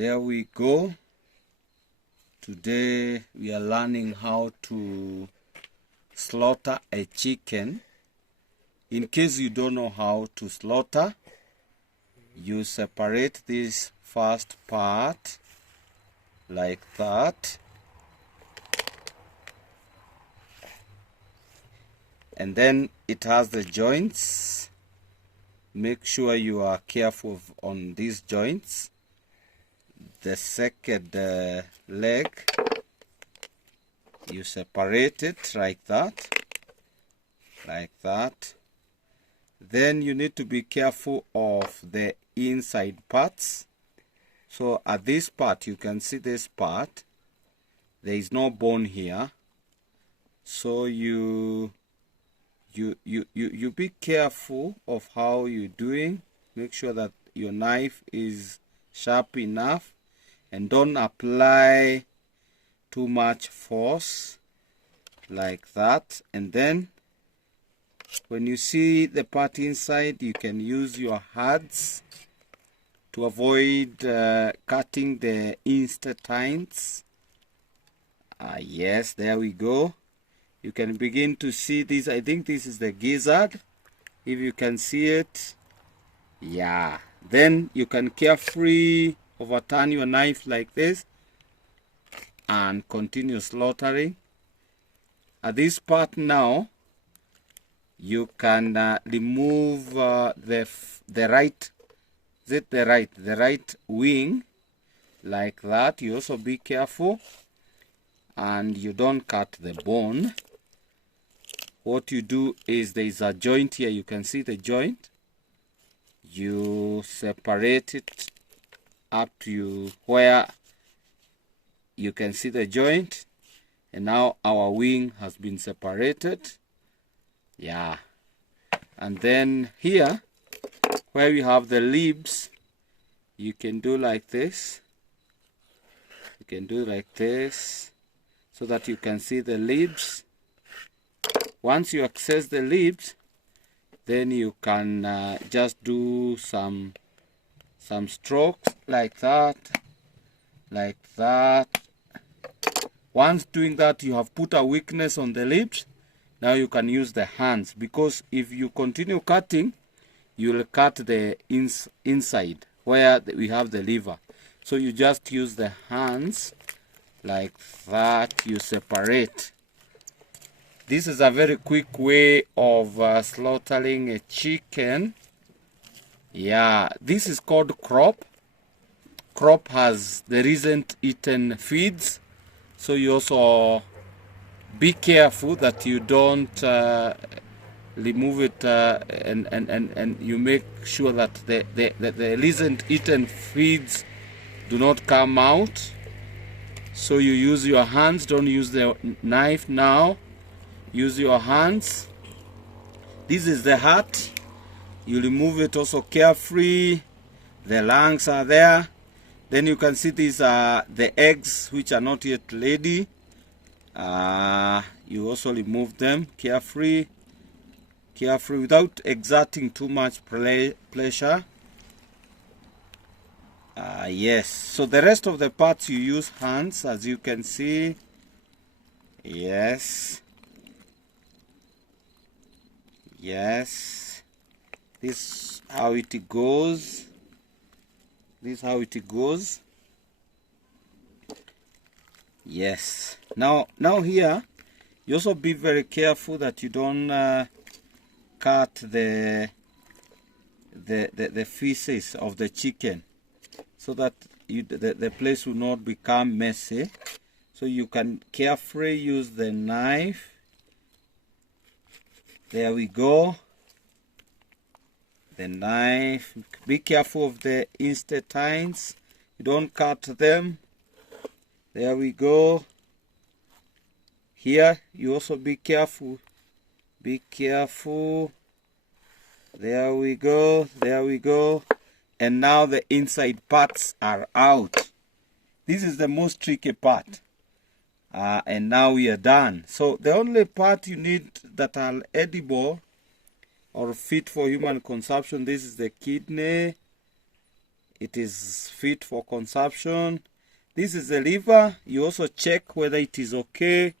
There we go. Today we are learning how to slaughter a chicken. In case you don't know how to slaughter, you separate this first part like that, and then it has the joints. Make sure you are careful on these joints. The second leg, you separate it like that. Then you need to be careful of the inside parts. So at this part, you can see this part, there is no bone here. So you be careful of how you're doing. Make sure that your knife is sharp enough and don't apply too much force like that. And then when you see the part inside, you can use your hands to avoid cutting the intestines. Yes, there we go. You can begin to see this. I think this is the gizzard, if you can see it. Yeah, then you can carefully overturn your knife like this and continue slaughtering. At this part now, you can remove the right wing like that. You also be careful and you don't cut the bone. What you do is there is a joint here. You can see the joint. You separate it up to where you can see the joint, and now our wing has been separated. Yeah, and then here where we have the ribs, you can do like this. You can do like this so that you can see the ribs. Once you access the ribs, then you can just do some strokes like that. Once doing that, you have put a weakness on the ribs. Now you can use the hands, because if you continue cutting, you will cut the inside where we have the liver. So you just use the hands like that. You separate. This is a very quick way of slaughtering a chicken. Yeah, this is called crop. Crop has the recent eaten feeds. So you also be careful that you don't remove it and you make sure that the recent eaten feeds do not come out. So you use your hands, don't use the knife now. Use your hands. This is the heart. You remove it also carefully. The lungs are there. Then you can see these are the eggs which are not yet ready. You also remove them carefully without exerting too much pressure. Yes, so the rest of the parts you use hands, as you can see. Yes, this is how it goes. Yes, now here you also be very careful that you don't cut the feces of the chicken, so that the place will not become messy. So you can carefully use the knife. There we go. The knife. Be careful of the intestines. You don't cut them. There we go. Here you also be careful. Be careful. There we go. And now the inside parts are out. This is the most tricky part. And now we are done. So the only part you need that are edible or fit for human consumption, this is the kidney. it is fit for consumption. This is the liver. You also check whether it is okay.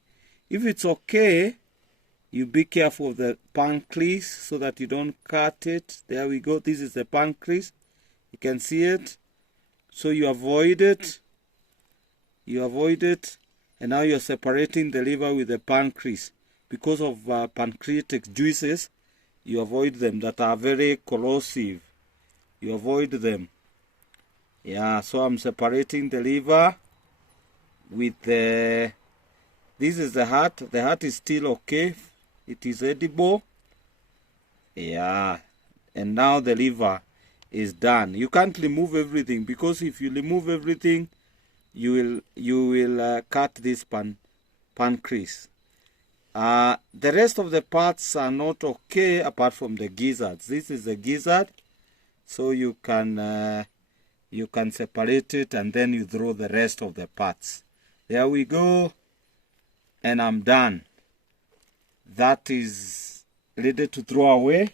If it's okay, you be careful of the pancreas so that you don't cut it. There we go. This is the pancreas. You can see it. So you avoid it. You avoid it. And now you're separating the liver with the pancreas. Because of pancreatic juices, you avoid them that are very corrosive. You avoid them. Yeah, so I'm separating the liver with the... This is the heart. The heart is still okay. It is edible. Yeah. And now the liver is done. You can't remove everything, because if you remove everything, you will cut this pancreas. The rest of the parts are not okay apart from the gizzards. This is the gizzard. So you can separate it and then you throw the rest of the parts. There we go. And I'm done. That is ready to throw away.